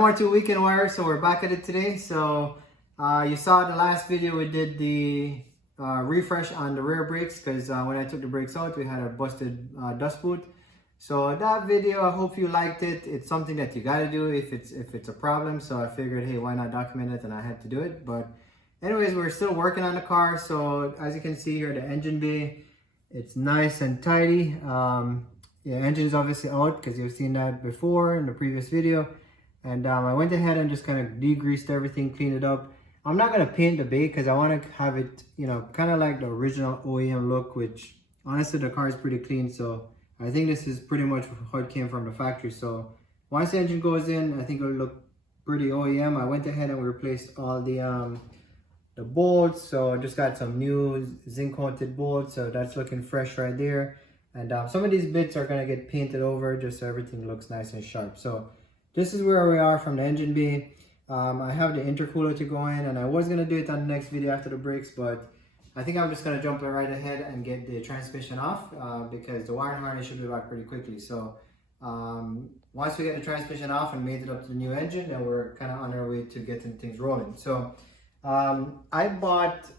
MR2 weekend wire, so we're back at it today. So you saw in the last video we did the refresh on the rear brakes because when I took the brakes out we had a busted dust boot. So that video, I hope you liked it. It's something that you got to do if it's a problem. So I figured, hey, why not document it, and I had to do it. But anyways, we're still working on the car. So as you can see here, the engine bay, it's nice and tidy. Yeah, engine is obviously out because you've seen that before in the previous video. And I went ahead and just kind of degreased everything, cleaned it up. I'm not going to paint the bay because I want to have it, you know, kind of like the original OEM look, which honestly the car is pretty clean. So I think this is pretty much how it came from the factory. So once the engine goes in, I think it'll look pretty OEM. I went ahead and replaced all the bolts. So I just got some new zinc coated bolts. So that's looking fresh right there. And some of these bits are going to get painted over just so everything looks nice and sharp. So this is where we are from the engine bay. I have the intercooler to go in, and I was going to do it on the next video after the brakes, but I think I'm just going to jump right ahead and get the transmission off because the wiring harness should be back pretty quickly. So once we get the transmission off and made it up to the new engine, then we're kind of on our way to getting things rolling. So I bought,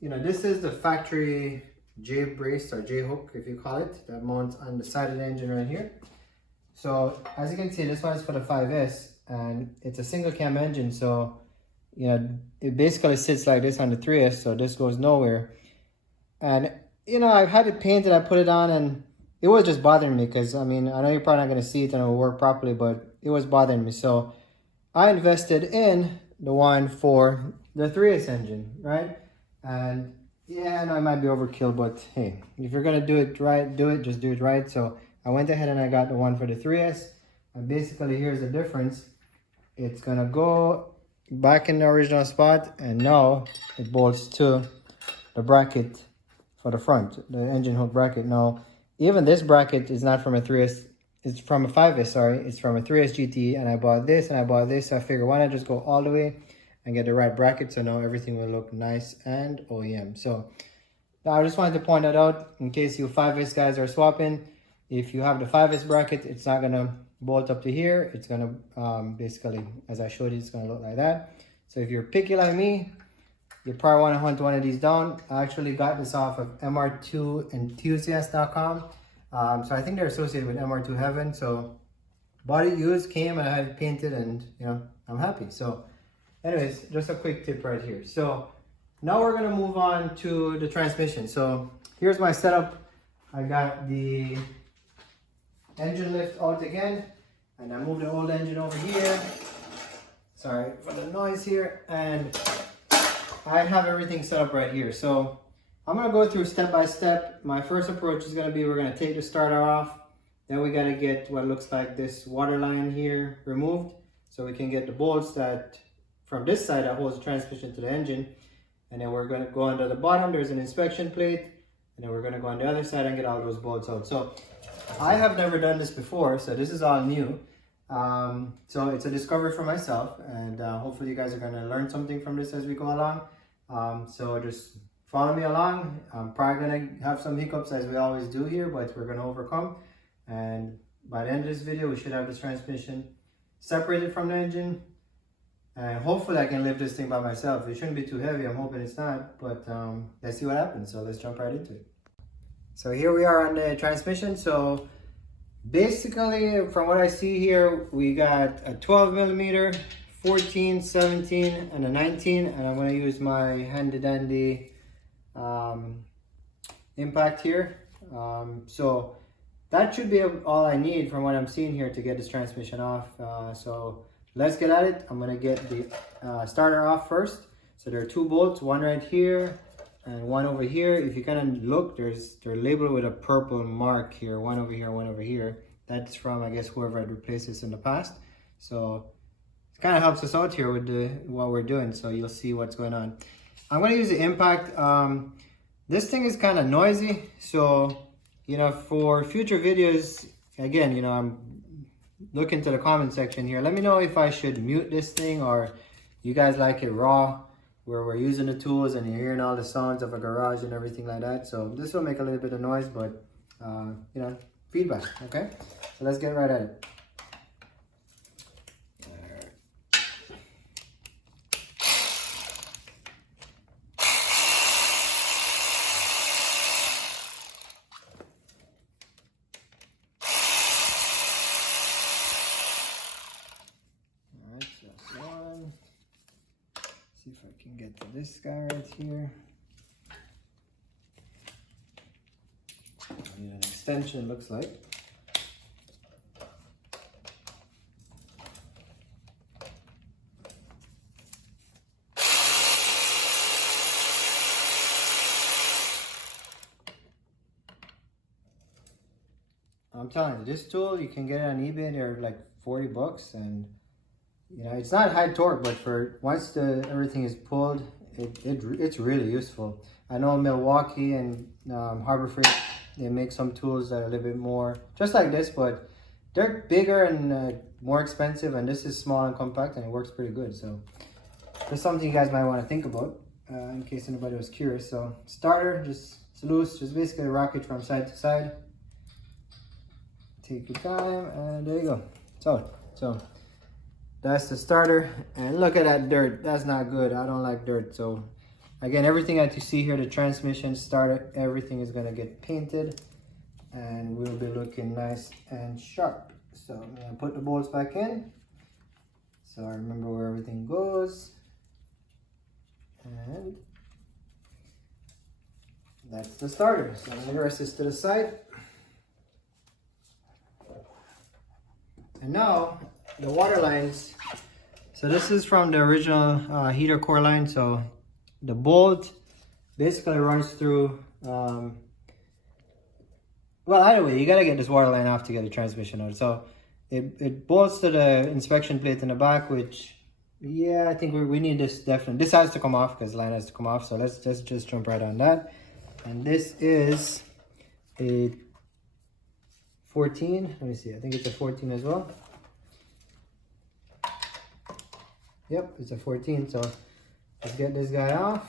you know, this is the factory J brace or J hook, if you call it, that mounts on the side of the engine right here. So as you can see, this one is for the 5S and it's a single cam engine. So, you know, it basically sits like this on the 3S. So this goes nowhere. And, you know, I've had it painted, I put it on and it was just bothering me because, I mean, I know you're probably not going to see it and it will work properly, but it was bothering me. So I invested in the one for the 3S engine, right? And yeah, I know it might be overkill, but hey, if you're going to do it right, just do it right. So I went ahead and I got the one for the 3S. And basically, here's the difference. It's going to go back in the original spot. And now it bolts to the bracket for the front, the engine hook bracket. Now, even this bracket is not from a 3S. It's from a 5S, sorry. It's from a 3S GT. And I bought this and I bought this. So I figured, why not just go all the way and get the right bracket, so now everything will look nice and OEM. So I just wanted to point that out in case you 5S guys are swapping. If you have the 5S bracket, it's not gonna bolt up to here. It's gonna basically, as I showed you, it's gonna look like that. So if you're picky like me, you probably wanna hunt one of these down. I actually got this off of MR2enthusiast.com. So I think they're associated with MR2 Heaven. So bought it used, came and I had it painted, and you know, I'm happy. So anyways, just a quick tip right here. So now we're gonna move on to the transmission. So here's my setup. I got the engine lift out again, and I moved the old engine over here. Sorry for the noise here. And I have everything set up right here. So I'm gonna go through step by step. My first approach is gonna be, we're gonna take the starter off. Then we gotta get what looks like this water line here removed, so we can get the bolts that from this side that holds the transmission to the engine. And then we're going to go under the bottom, there's an inspection plate, and then we're going to go on the other side and get all those bolts out. So I have never done this before, so this is all new. So it's a discovery for myself, and hopefully you guys are going to learn something from this as we go along. So just follow me along. I'm probably going to have some hiccups as we always do here, but we're going to overcome. And by the end of this video, we should have this transmission separated from the engine. And hopefully I can lift this thing by myself. It shouldn't be too heavy. I'm hoping it's not, but let's see what happens. So let's jump right into it. So here we are on the transmission. So basically from what I see here, we got a 12 millimeter, 14, 17, and a 19. And I'm gonna use my handy dandy impact here. So that should be all I need from what I'm seeing here to get this transmission off. So let's get at it. I'm gonna get the starter off first. So there are two bolts, one right here and one over here. If you kind of look, they're labeled with a purple mark here, one over here, one over here. That's from, I guess, whoever had replaced this in the past. So it kind of helps us out here with what we're doing. So you'll see what's going on. I'm gonna use the impact. This thing is kind of noisy. So, you know, for future videos, again, you know, I'm look into the comment section here. Let me know if I should mute this thing or you guys like it raw, where we're using the tools and you're hearing all the sounds of a garage and everything like that. So this will make a little bit of noise, but you know, feedback, okay? So let's get right at it. All right. See if I can get to this guy right here. I need an extension, looks like. I'm telling you, this tool you can get it on eBay. They're like 40 bucks, and you know it's not high torque, but for once everything is pulled, it's really useful. I know Milwaukee and Harbor Freight, they make some tools that are a little bit more just like this, but they're bigger and more expensive, and this is small and compact, and it works pretty good. So that's something you guys might want to think about in case anybody was curious. So starter, just it's loose, just basically rock it from side to side. Take your time, and there you go. So that's the starter, and look at that dirt. That's not good. I don't like dirt. So again, everything that you see here, the transmission, starter, everything is gonna get painted, and we'll be looking nice and sharp. So I'm gonna put the bolts back in, so I remember where everything goes, and that's the starter. So I'm gonna rest this to the side. And now the water lines. So this is from the original heater core line. So the bolt basically runs through, well, either way, you gotta get this water line off to get the transmission out. So it bolts to the inspection plate in the back, which, yeah, I think we need this definitely. This has to come off because the line has to come off. So let's just jump right on that. And this is a 14, let me see, I think it's a 14 as well. Yep, it's a 14, so let's get this guy off.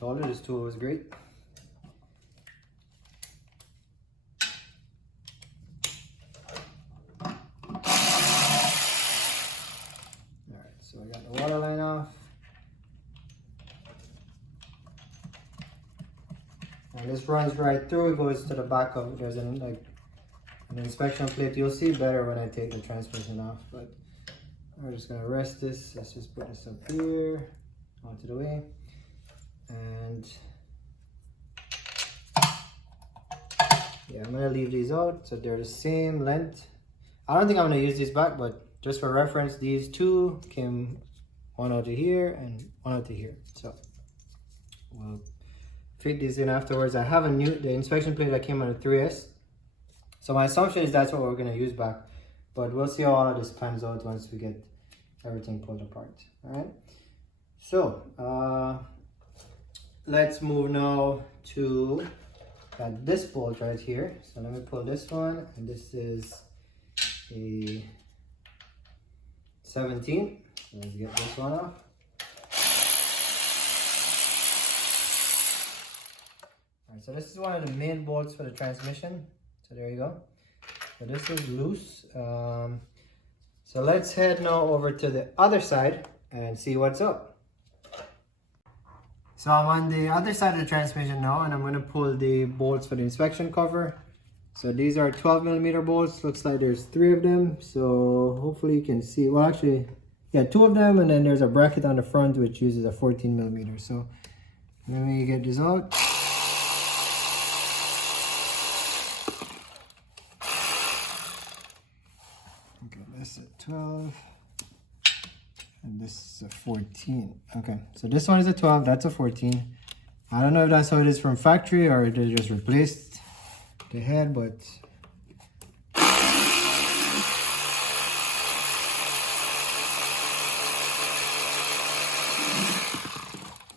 Told you this tool was great. So I got the water line off. And this runs right through, it goes to the back of, there's an inspection plate. You'll see better when I take the transmission off, but we're just gonna rest this. Let's just put this up here, onto the way. And yeah, I'm gonna leave these out so they're the same length. I don't think I'm gonna use these back, but just for reference, these two came one out to here and one out to here. So we'll fit these in afterwards. I have the inspection plate that came on a 3S. So my assumption is that's what we're gonna use back, but we'll see how all of this pans out once we get everything pulled apart. All right. So let's move now to this bolt right here. So let me pull this one, and this is a 17. Let's get this one off. Alright, so this is one of the main bolts for the transmission. So there you go. So this is loose. So let's head now over to the other side and see what's up. So I'm on the other side of the transmission now, and I'm going to pull the bolts for the inspection cover. So these are 12mm bolts. Looks like there's 3 of them. So hopefully you can see. Well, actually, yeah, 2 of them, and then there's a bracket on the front which uses a 14mm. So let me get this out. Okay, this is a 12, and this is a 14. Okay, so this one is a 12. That's a 14. I don't know if that's how it is from factory or they just replaced the head, but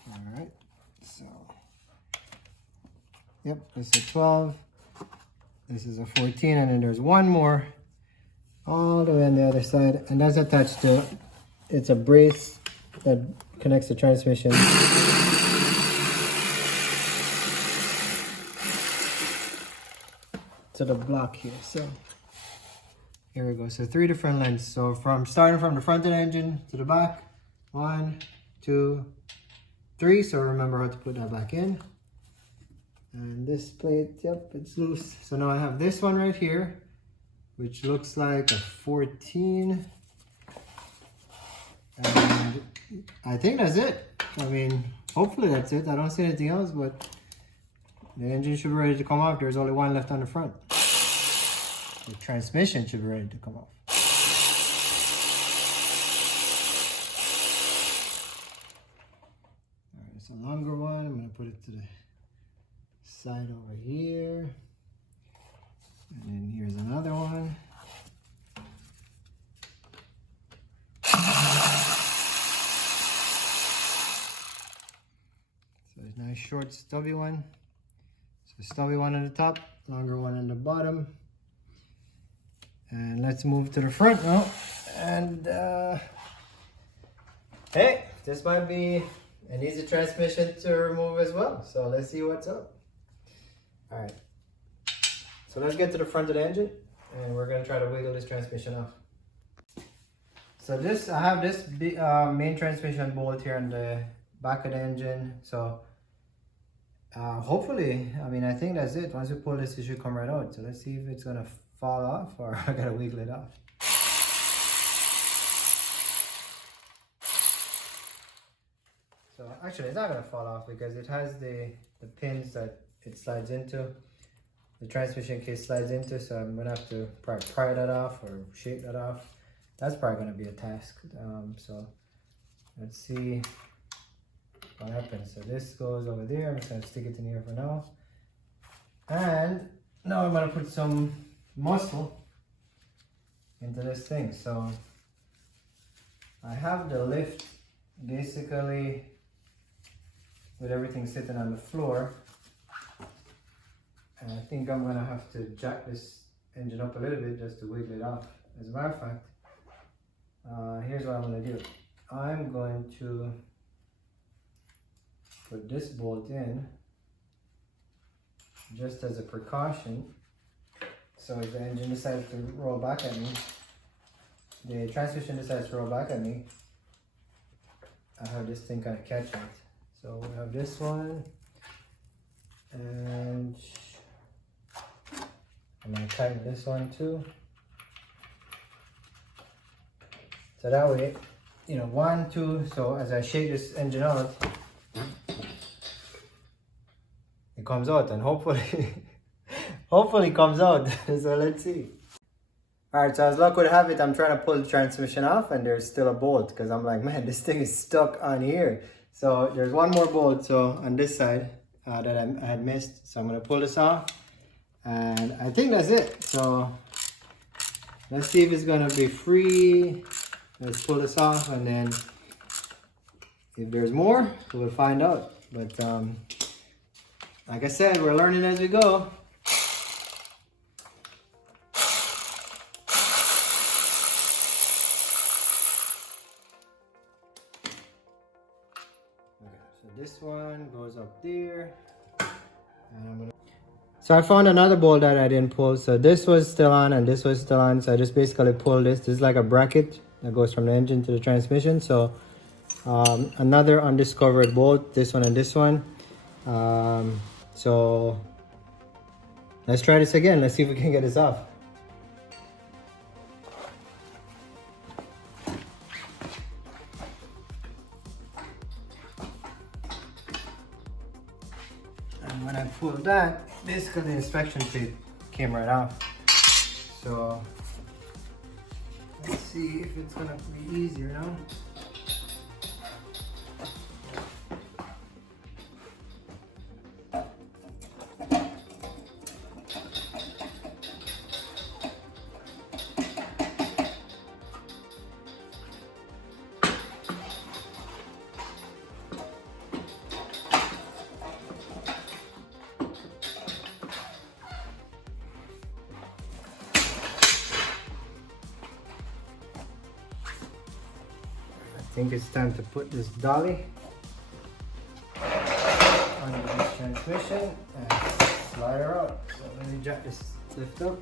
all right. So yep, this is a 12, this is a 14, and then there's one more all the way on the other side, and that's attached to, it's a brace that connects the transmission to the block here. So here we go. So 3 different lengths. So starting from the front of the engine to the back, 1, 2, 3. So remember how to put that back in. And this plate, yep, it's loose. So now I have this one right here, which looks like a 14. And I think that's it. I mean, hopefully that's it. I don't see anything else, but the engine should be ready to come off. There's only one left on the front. The transmission should be ready to come off. All right, it's a longer one. I'm gonna put it to the side over here. And then here's another one. So it's a nice short stubby one. So stubby one on the top, longer one on the bottom. And let's move to the front now. And hey, this might be an easy transmission to remove as well. So let's see what's up. All right. So let's get to the front of the engine and we're gonna try to wiggle this transmission off. So this, I have this main transmission bolt here on the back of the engine. So hopefully, I mean, I think that's it. Once you pull this, it should come right out. So let's see if it's gonna fall off or I gotta wiggle it off. So actually it's not gonna fall off because it has the pins that it slides into. The transmission case slides into, so I'm gonna have to probably pry that off or shake that off. That's probably gonna be a task. So let's see what happens. So this goes over there. I'm just gonna stick it in here for now. And now I'm gonna put some muscle into this thing. So I have the lift basically with everything sitting on the floor. And I think I'm gonna have to jack this engine up a little bit just to wiggle it off. As a matter of fact, here's what I'm gonna do. I'm going to put this bolt in just as a precaution. So if the engine decides to roll back at me, the transmission decides to roll back at me, I have this thing kind of catch it. So we have this one, and I'm going to tighten this one too. So that way, you know, 1, 2, so as I shake this engine out, it comes out, and hopefully, hopefully it comes out. So let's see. Alright, so as luck would have it, I'm trying to pull the transmission off and there's still a bolt because I'm like, man, this thing is stuck on here. So there's one more bolt on this side that I had missed. So I'm going to pull this off and I think that's it. So let's see if it's going to be free. Let's pull this off and then if there's more, we'll find out. But like I said, we're learning as we go. This one goes up there, and so I found another bolt that I didn't pull. So this was still on and this was still on, so I just basically pulled this. This is like a bracket that goes from the engine to the transmission. So another undiscovered bolt, this one and this one. So let's try this again. Let's see if we can get this off. When I pulled that, basically the inspection tape came right off. So let's see if it's gonna be easier now. I think it's time to put this dolly under this transmission and slide her out. So let me jack this lift up.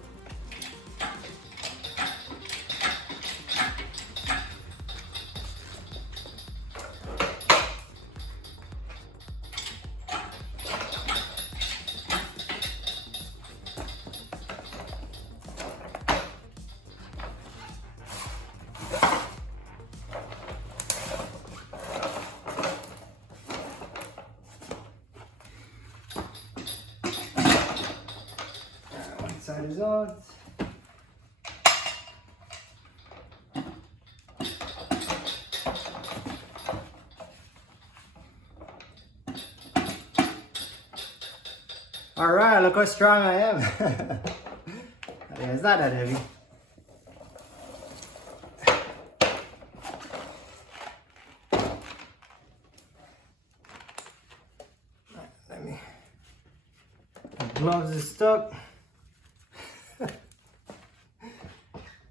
side is out. Alright, look how strong I am. Yeah, it's not that heavy. Let me. The gloves is stuck.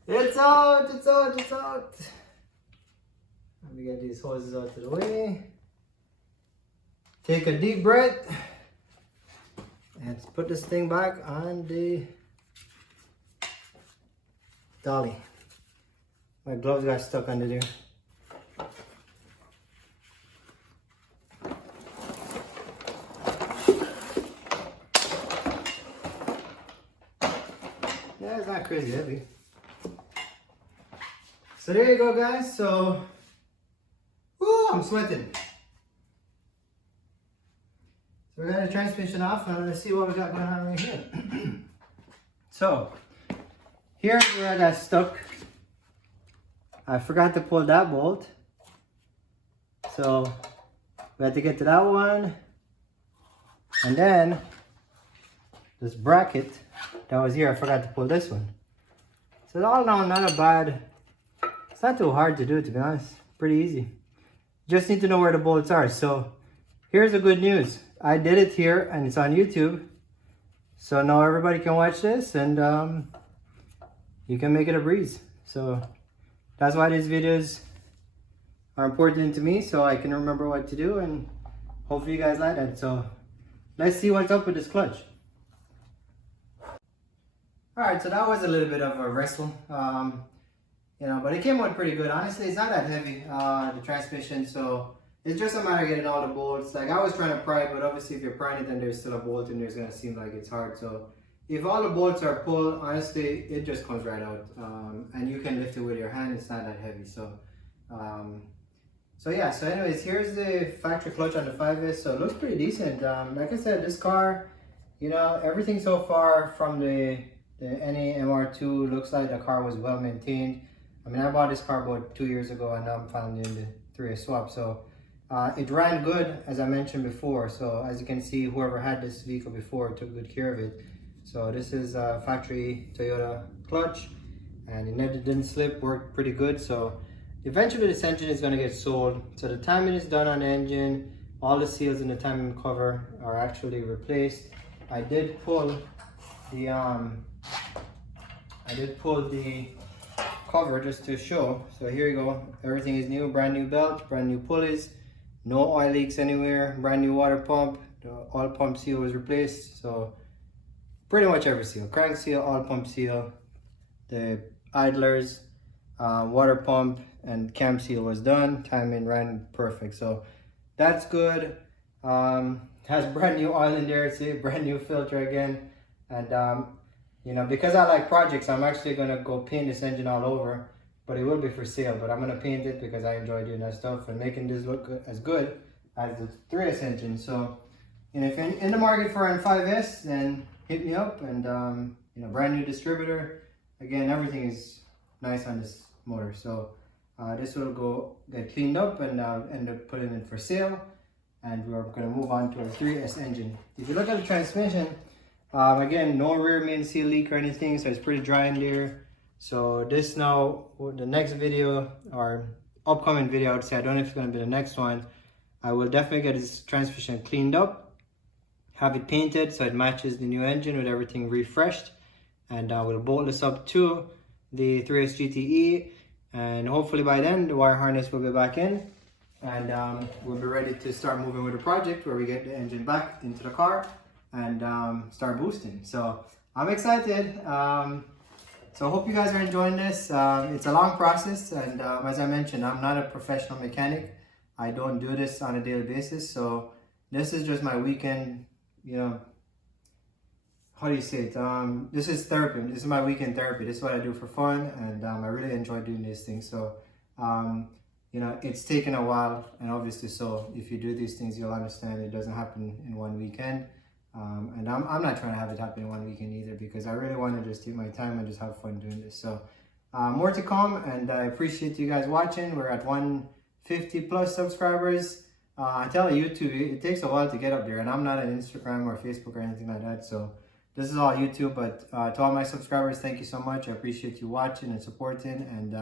It's out, it's out, it's out. Let me get these hoses out of the way. Take a deep breath. And put this thing back on the dolly. My gloves got stuck under there. Yeah, it's not crazy heavy. So there you go, guys. So, whoo, I'm sweating. So we got the transmission off, and let's see what we got going on right here. So, here's where I got stuck. I forgot to pull that bolt. So, we had to get to that one. And then, this bracket that was here, I forgot to pull this one. So all in all, not a bad, it's not too hard to do, to be honest. Pretty easy. You just need to know where the bolts are. So, here's the good news. I did it here and it's on YouTube. So now everybody can watch this and you can make it a breeze. So that's why these videos are important to me, so I can remember what to do, and hopefully you guys like that. So let's see what's up with this clutch. Alright, so that was a little bit of a wrestle. You know, but it came out pretty good. Honestly, it's not that heavy, the transmission, so it's just a matter of getting all the bolts. Like, I was trying to pry it, but obviously if you're prying it and there's still a bolt in there, it's gonna seem like it's hard. So if all the bolts are pulled, honestly, it just comes right out. And you can lift it with your hand, it's not that heavy. So yeah, so anyways, here's the factory clutch on the 5S. So it looks pretty decent. Like I said, this car, you know, everything so far from the NA MR2 looks like the car was well maintained. I mean, I bought this car about 2 years ago, and now I'm finally in the 3S swap. So it ran good, as I mentioned before. So as you can see, whoever had this vehicle before took good care of it. So this is a factory Toyota clutch, and it never didn't slip, worked pretty good. So eventually this engine is going to get sold. So the timing is done on the engine. All the seals in the timing cover are actually replaced. I did pull the cover just to show. So here you go. Everything is new, brand new belt, brand new pulleys, no oil leaks anywhere, brand new water pump. The oil pump seal was replaced. So pretty much every seal, crank seal, oil pump seal, the idlers, water pump, and cam seal was done. Timing ran perfect. So that's good. Has brand new oil in there, see, brand new filter again. And you know, because I like projects, I'm actually gonna go paint this engine all over, but it will be for sale. But I'm gonna paint it because I enjoy doing that stuff and making this look as good as the 3S engine. So, you know, if you're in the market for an 5S, then hit me up. And you know, brand new distributor. Again, everything is nice on this motor. So this will get cleaned up, and end up putting it for sale. And we're gonna move on to a 3S engine. If you look at the transmission, again, no rear main seal leak or anything, so it's pretty dry in there. So this now, the next video or upcoming video, I would say, I don't know if it's going to be the next one, I will definitely get this transmission cleaned up, have it painted so it matches the new engine with everything refreshed, and we'll bolt this up to the 3S GTE, and hopefully by then the wire harness will be back in, and we'll be ready to start moving with the project where we get the engine back into the car and start boosting. So I'm excited. So I hope you guys are enjoying this. It's a long process, and as I mentioned, I'm not a professional mechanic. I don't do this on a daily basis. So this is just my weekend, you know, how do you say it? This is therapy. This is my weekend therapy. This is what I do for fun, and I really enjoy doing these things. So you know, it's taken a while, and obviously, so if you do these things, you'll understand it doesn't happen in one weekend. And I'm not trying to have it happen in one weekend either, because I really want to just take my time and just have fun doing this. So more to come, and I appreciate you guys watching. We're at 150 plus subscribers. I tell you, YouTube, it takes a while to get up there, and I'm not on Instagram or Facebook or anything like that. So this is all YouTube, but to all my subscribers, thank you so much. I appreciate you watching and supporting, and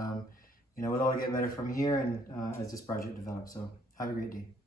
you know, we'll all get better from here and as this project develops. So have a great day.